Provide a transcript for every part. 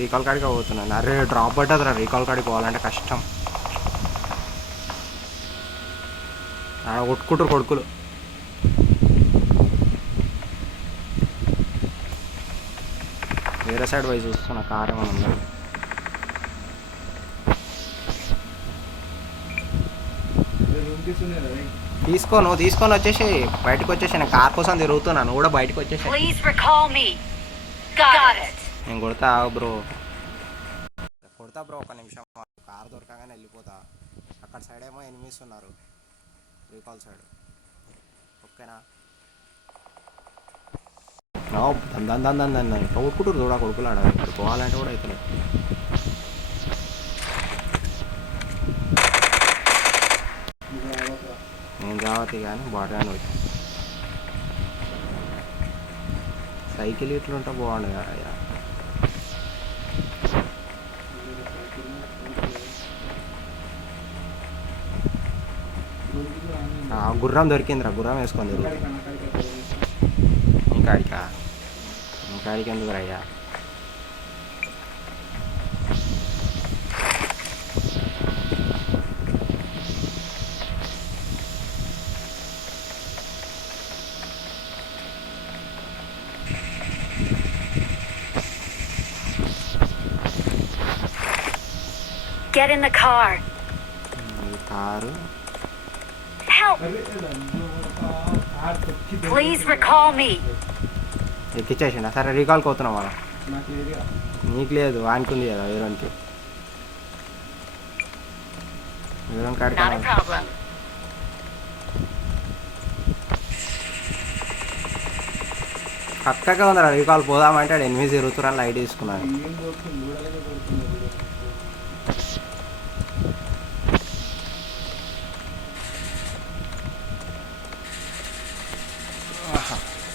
Recall కాడికి పోతున్నాను. అరే డ్రాప్ పట్టదురా, రీకాల్ కాడికి పోవాలంటే కష్టం. కొట్టుకుంటారు కొడుకులు. వేరే సైడ్ పోయి చూస్తున్నా, కార్ ఏమైనా ఉందా. నువ్వు తీసుకొని వచ్చేసి బయటకు వచ్చేసి, నేను కార్ కోసం తిరుగుతున్నా, నువ్వు కూడా బయటకు వచ్చేసి. నేను కొడతా బ్రో, ఒక నిమిషం. కార్ దొరకగానే వెళ్ళిపోతా. అక్కడ సైడ్ ఏమో ఎనిమిస్ ఉన్నారు, రీకాల్ సైడ్. ఓకేనా? దాన్ని కొట్టుకుంటారు చూడ కొడుకులు. ఆడ ఇక్కడ పోవాలంటే కూడా అవుతున్నాయి. నేను కావతి కానీ బాగా సైకిల్ ఇట్లుంటే బాగుండు కదా. గుర్రం దొరికిందిరా, గుర్రం వేసుకొని ఇంకాడికి ఎందుకు రయ్యా. Get in the car. Car. Help. Please recall me. ఎక్కిచ్చేసిండా? సరే రీకాల్కి అవుతున్నాం మనం. నీకు లేదు, వానికి ఉంది కదా వేరేకి. వేరే కాడికి పక్కగా ఉందా రీకాల్. పోదామంటే 8 తిరుగుతున్నా, లైట్ తీసుకున్నాను.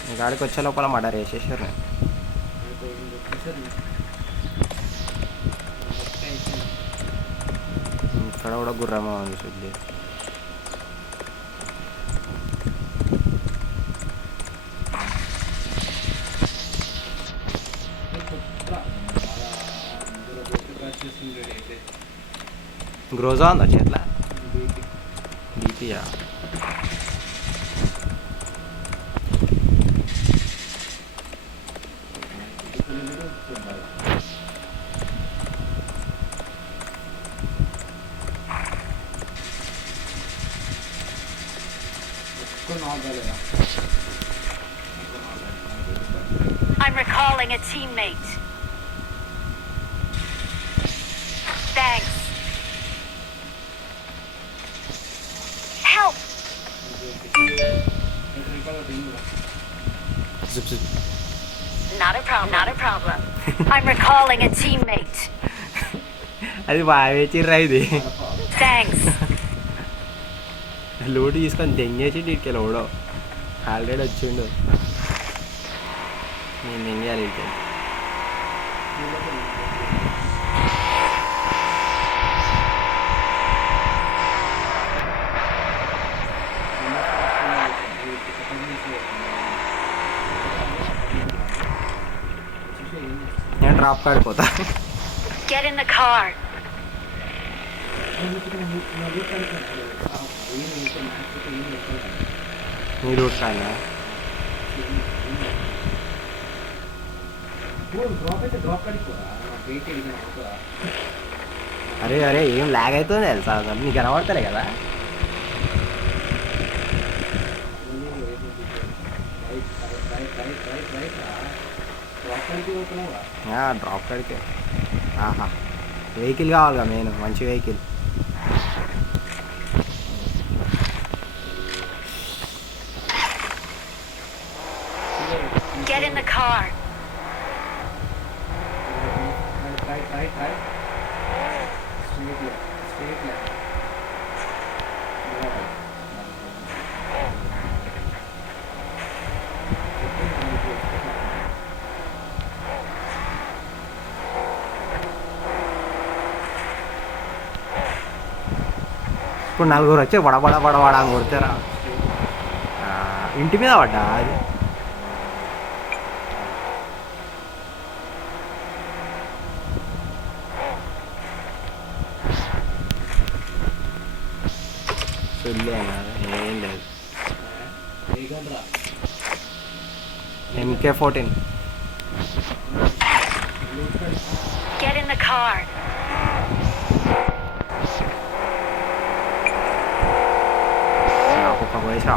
నీ గాడికి వచ్చే లోపల మర్డర్ వేసేసారు. నేను ఇక్కడ కూడా గుర్రమా ఉంది చూద్ది. గ్రోజా ఉందా చేట్లా? డీపీయా? I'm recalling a teammate. Thanks. Help. Not a problem. I'm recalling a teammate. అది బాగా వేచిర్రా ఇది. Thanks. లోటు తీసుకొని దెంగేసి నీకు లోడో ఆల్రెడీ వచ్చిండు. నేను దెంగేయాలి ఇంకే. నేను డ్రాప్ కాడిపోతా. Get in the car. నీ రూట్ కాదా? అరే అరే ఏం లాగ్ అవుతుంది తెలుసా? నీకు కనబడతలే కదా? డ్రాప్ కాడికే. ఆహా, వెహికల్ కావాలిగా మెయిన్, మంచి vehicle. Get in the car. ఇప్పుడు నలుగురు వచ్చి బడబడ అని కొడతారా? ఇంటి మీద పడ్డా అది. వెళ్ళాను ఏం లేదు. MK14. Get in the car. నాకు ఒక పైసా.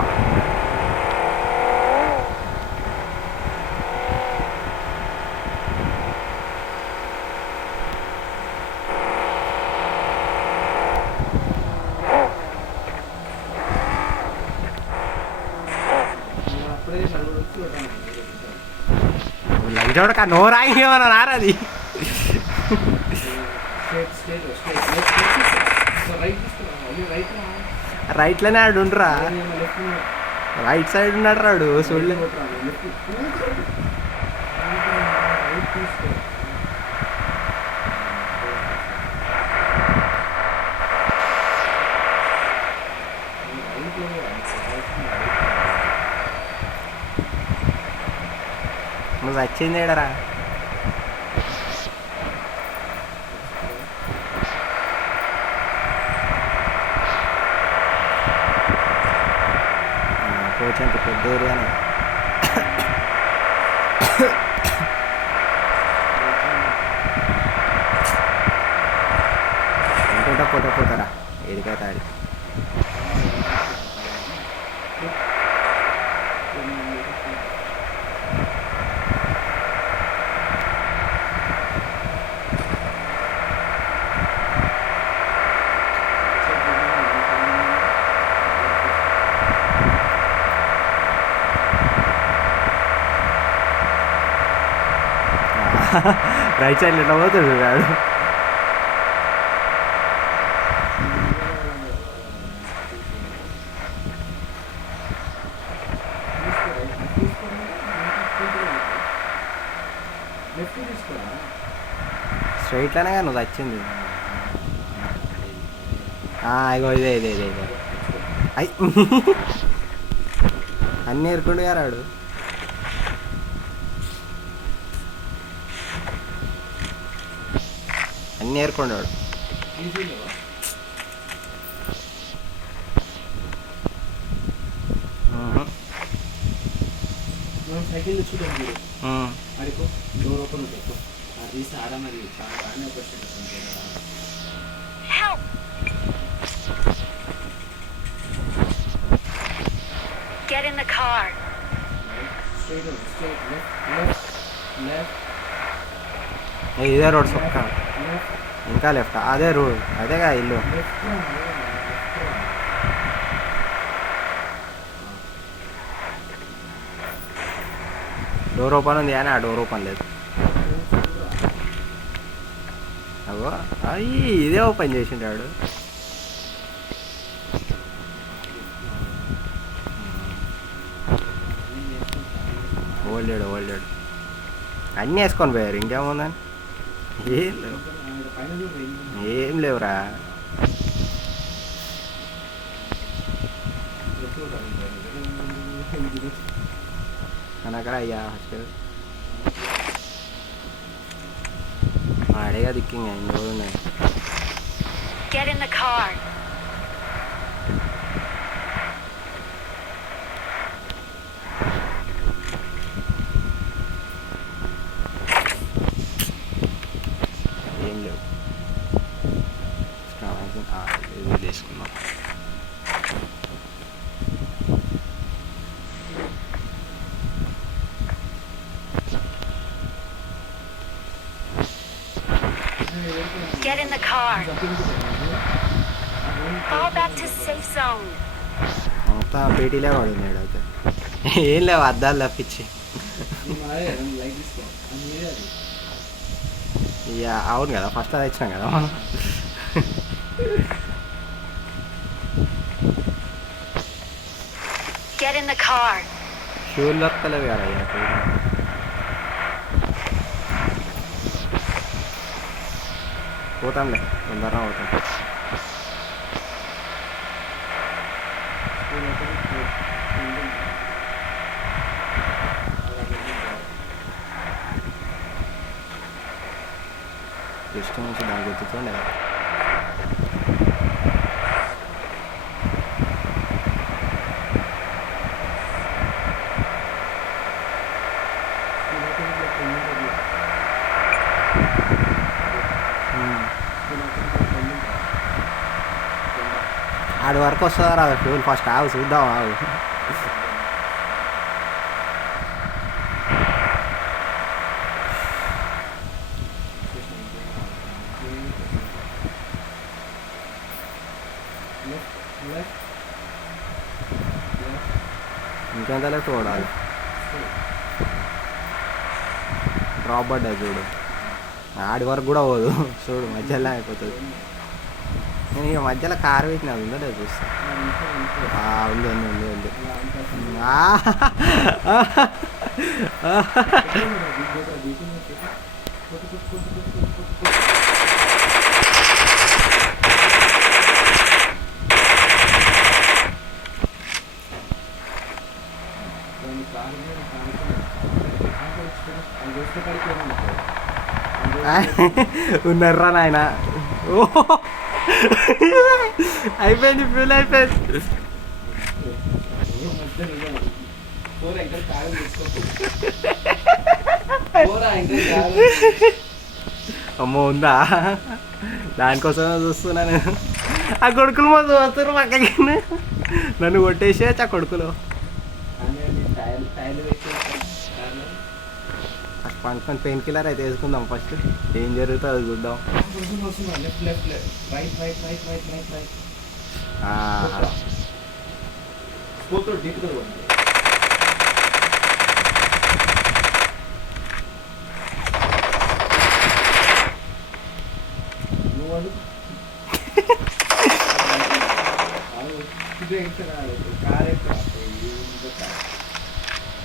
లంచోడక నోరాయి ఏమన్నా నారది. రైట్లోనే ఆడు ఉండరా, రైట్ సైడ్ ఉన్నాడు రాడు చూడలే. నువ్వు వచ్చింది ఏడరా? కోచంత పెద్ద ఏరియానే. అనుకుంటా పోతారా ఏడికైతే ఆడి. రైట్ సైడ్లో ఎట్లా పోతాడు వాడు. స్ట్రైట్లోనే కానీ నువ్వు వచ్చింది. ఇగో ఇదే ఇదే ఇదే ఇదే అయ్యి అన్నీ ఎరుకుండు గారు రాడు. అన్నీ ఏరుకున్నాడు. సైకిల్ చూడండి మీరు అడిగో డోర్ ఓపెన్ ఉంటుంది అది ఆడ మరి చాలా Help! Get in the car. ఇదే రోడ్ సొక్క ఇంకా లెఫ్ట్. అదే రోడ్ అదేగా ఇల్లు. డోర్ ఓపెన్ ఉంది కానీ ఆ డోర్ ఓపెన్ లేదు. అవో అయ్యి ఇదే ఓపెన్ చేసిండాడు. ఓల్డాడు అన్నీ వేసుకొని పోయారు. ఇంకేముందని ఏం లేవు, ఏం లేవురా. అనక్కడ అయ్యా హాస్టల్ ఆడేగా దిక్కింగా ఇంకో ఉన్నాయి. Get in the car. ఏం లేవు. ఇది తీసుకున్నాం. Get in the car. Fall back to safe zone. అంతా పేటీలే పడున్నాడు అయితే. ఏం లేవు అద్దాలు తప్పించి. ఇక అవును కదా ఫస్ట్ అది ఇచ్చినాం కదా మనం. Get in the car. షూలు దొరకలేవు కదా అయ్యా. పోతాంలే తొందరగా పోతాం. ఇష్టం వచ్చి దాని గుర్తుతుండే ఆడి వరకు వస్తుందా రాదు ఫ్యూల్ ఫస్ట్ ఆగు చూద్దాం ఆగు ఇంకెంత లెఫ్ట్ చూడాలి డ్రాప్ పడ్డా చూడు ఆడి వరకు కూడా పోదు చూడు మధ్యలో అయిపోతుంది నేను ఇక మధ్యలో కారు పెట్టినా ఉందో లేదు చూస్తా ఉంది ఉంది ఉంది ఉంది ఉన్నారా నాయన అయిపోయింది ఫ్యూల్ అయిపోయింది అమ్మో ఉందా దానికోసమే చూస్తున్నాను ఆ కొడుకులు మా చూస్తారు పక్కకి నన్ను కొట్టేసేయచ్చు ఆ కొడుకులు ఫస్ట్ పండుకొని పెయిన్ కిల్లర్ అయితే వేసుకుందాం ఫస్ట్ ఏం జరుగుతుందో అది చూద్దాం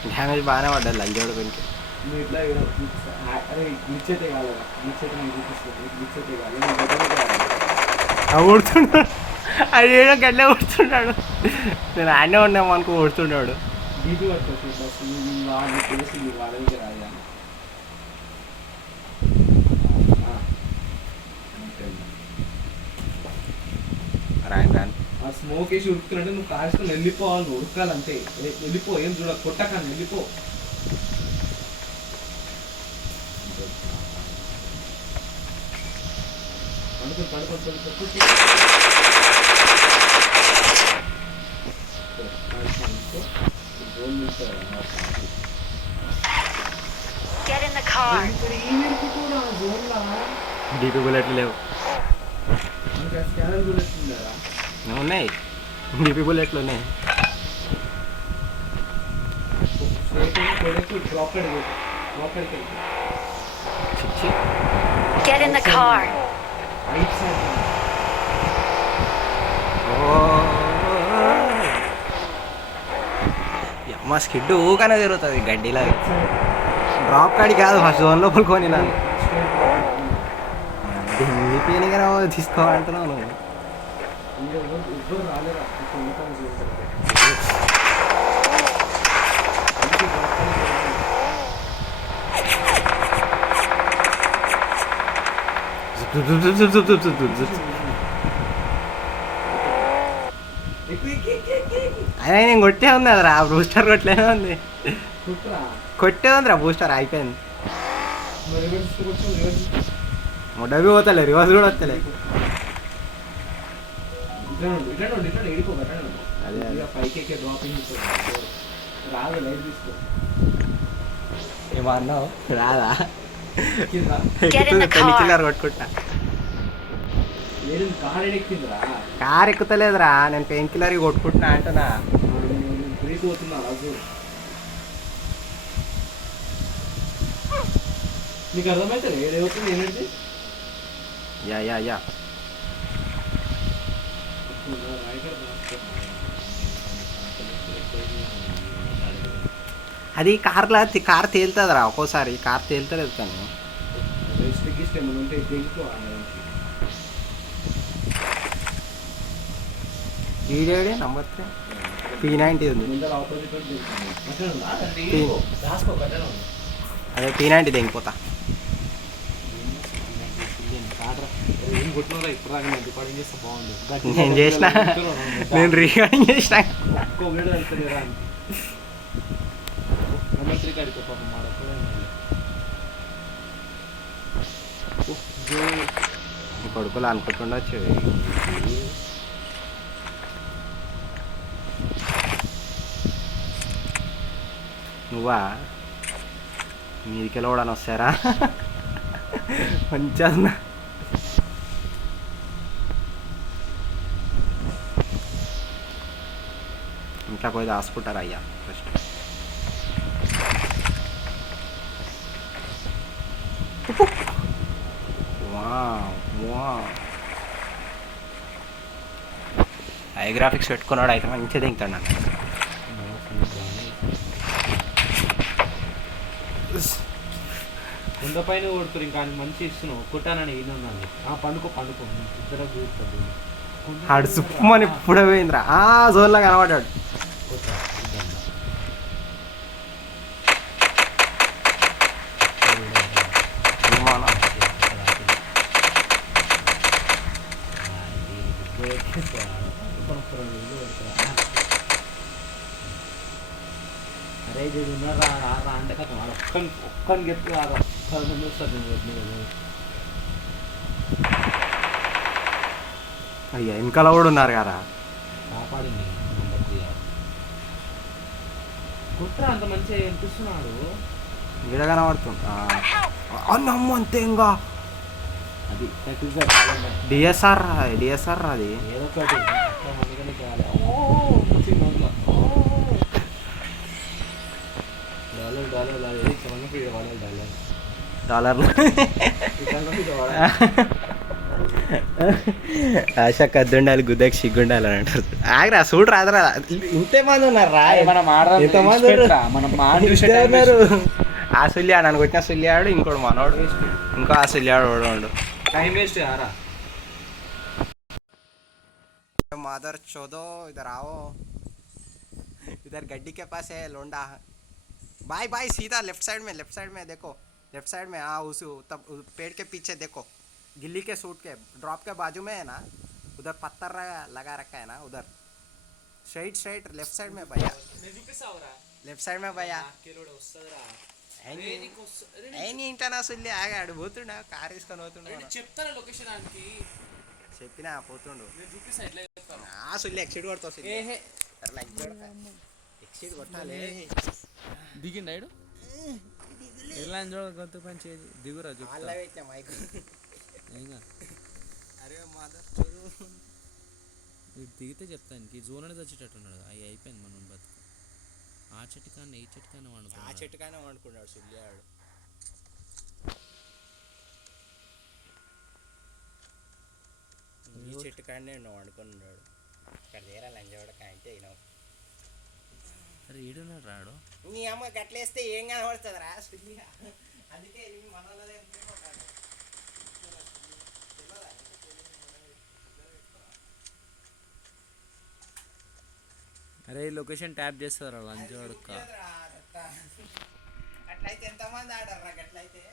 డ్యామేజ్ బాగానే పడ్డది లంచోడు పెనికి ఊడుతున్నాడు అది ఏదో గడ్డే ఊడుతున్నాడు నేను ఆడనే ఉన్నాము అనుకో ఊడుతున్నాడు రాను రాను ఆ స్మోక్ వేసి ఉడుకుతుంటే నువ్వు కాల్చుకొని వెళ్ళిపోవాలి నువ్వు ఉడకాలంతే వెళ్ళిపో ఏం చూడ కొట్టకాన్ని వెళ్ళిపో Get in the car. DP బుల్లెట్లు లేవు ఉన్నాయి డీపీ బుల్లెట్లు ఉన్నాయి Get in the car. మా స్కిడ్ ఊకనే తిరుగుతుంది గడ్డిలా డ్రాప్ కాడి కాదు ఫస్ట్ జోన్ లోపల కొని దిగిపోయినగా తీసుకోవాలంటున్నావు నువ్వు అదే నేను కొట్టే ఉంది అదరా బూస్టర్ కొట్టలేనే ఉంది కొట్టే ఉందిరా బూస్టర్ అయిపోయింది డబ్బి పోతలే రివర్స్ కూడా వస్తలే ఏమన్నావు రాదా పెళ్లి చిల్లర కొట్టుకుంటా కార్ ఎక్కుతలేదురా నేను పెయిన్ కిల్లర్ కొట్టుకుంటున్నా అంటున్నా నీకు అర్థమవుతుంది ఏదవుతుంది ఏనంటే యా యా యా అది కార్లో కార్ తేలుతుందిరా ఒక్కోసారి కార్ తేలుతలేదు కానీ ఈడేడే నంబర్ 3 P90 ఉంది అదే P90 దిగిపోతా నేను చేసిన నేను రికార్డింగ్ చేసిన కొడుకులు అనుకుంటుండొచ్చు నువ్వా మీదికెళ్ళి కూడా వస్తారా మంచిగా ఇంట్లో పోయి దాచుకుంటారా అయ్యా ఫస్ట్ హై గ్రాఫిక్స్ పెట్టుకున్నాడు అయితే మంచిగా దింగుతాడు నన్ను కుండ పైన కొడుతురు ఇంకా మంచి ఇస్తున్నావు కొట్టానని ఈయనున్నాను పండుకో ఇద్దరు చూస్తుంది ఆడు సుప్పమని ఇప్పుడే పోయిందిరా జోన్లో కనబడ్డాడు అరే ఇది ఉన్నారా అంటే కదా ఒక్కని గెప్పి వస్తుంది అయ్యా వెనకాల కూడా ఉన్నారు కదా కాపాడింది కుట్ర అంత మంచిగా అనిపిస్తున్నాడు ఈడ కనబడుతుంది అమ్మ అంతే ఇంకా అది డిఎస్ఆర్ అది ఏదో ఒకటి అందుకని చేయాలి డాలర్లు ఆశ కద్దుండాలి గుద్దకి సిగ్గుండాలి అని అంటారు ఆగరా చూడు రాదరా ఇంతే మంది ఉన్నారు రా ఎంతమంది ఉన్నారు ఆ సుల్యాడు అని కొట్టిన సుల్యాడు ఇంకోటి మనోడు ఇంకో ఆ సుల్యాడు వాడు టైం వేస్ట్ కారా मादर चौदो इधर आओ इधर गड्डी के पास है लोंडा भाई भाई सीधा लेफ्ट साइड में देखो लेफ्ट साइड में हाँ उस तब पेड़ के पीछे देखो गिल्ली के सूट के ड्रॉप के बाजू में है ना उधर पत्थर लगा रखा है ना उधर स्ट्रेट लेफ्ट साइड में भैया लेफ्ट साइड में भैया ఇంటనా సుల్లి ఆగాడు పోతుండా కార్ తీసుకొని పోతుండే చెప్తారా లొకేషన్ దానికి చెప్పినా పోతుండు సుల్లి ఎక్సైడ్ కొడతావు ఎక్సైడ్ కొట్టాలి దిగిండాడు ఎలా చూడ గొంతు పని దిగురా మైకు అరే మాదర్ దిగితే చెప్తాను జోన్ అనేది వచ్చేటట్టున్నాడు అవి అయిపోయింది మనం బతుకు ఆ చెట్టు కానీ ఈ చెట్టు కానీ ఆ చెట్టు కానీ వండుకున్నాడు సుల్లియాడు ఈ చెట్టు కానీ వండుకున్నాడు ఇక్కడ తీరా లంజవాడక అంటే అయినావు అరే ఏడున్నాడు రాడు నీ అమ్మ గట్లేస్తే ఏం కనబడుతుంది రా సుల్లియా అందుకే మనోళ్ళదే అరే లొకేషన్ ట్యాప్ చేస్తారా లంచ్ వాడుక అట్లయితే ఎంతమంది ఆడారు గట్లయితే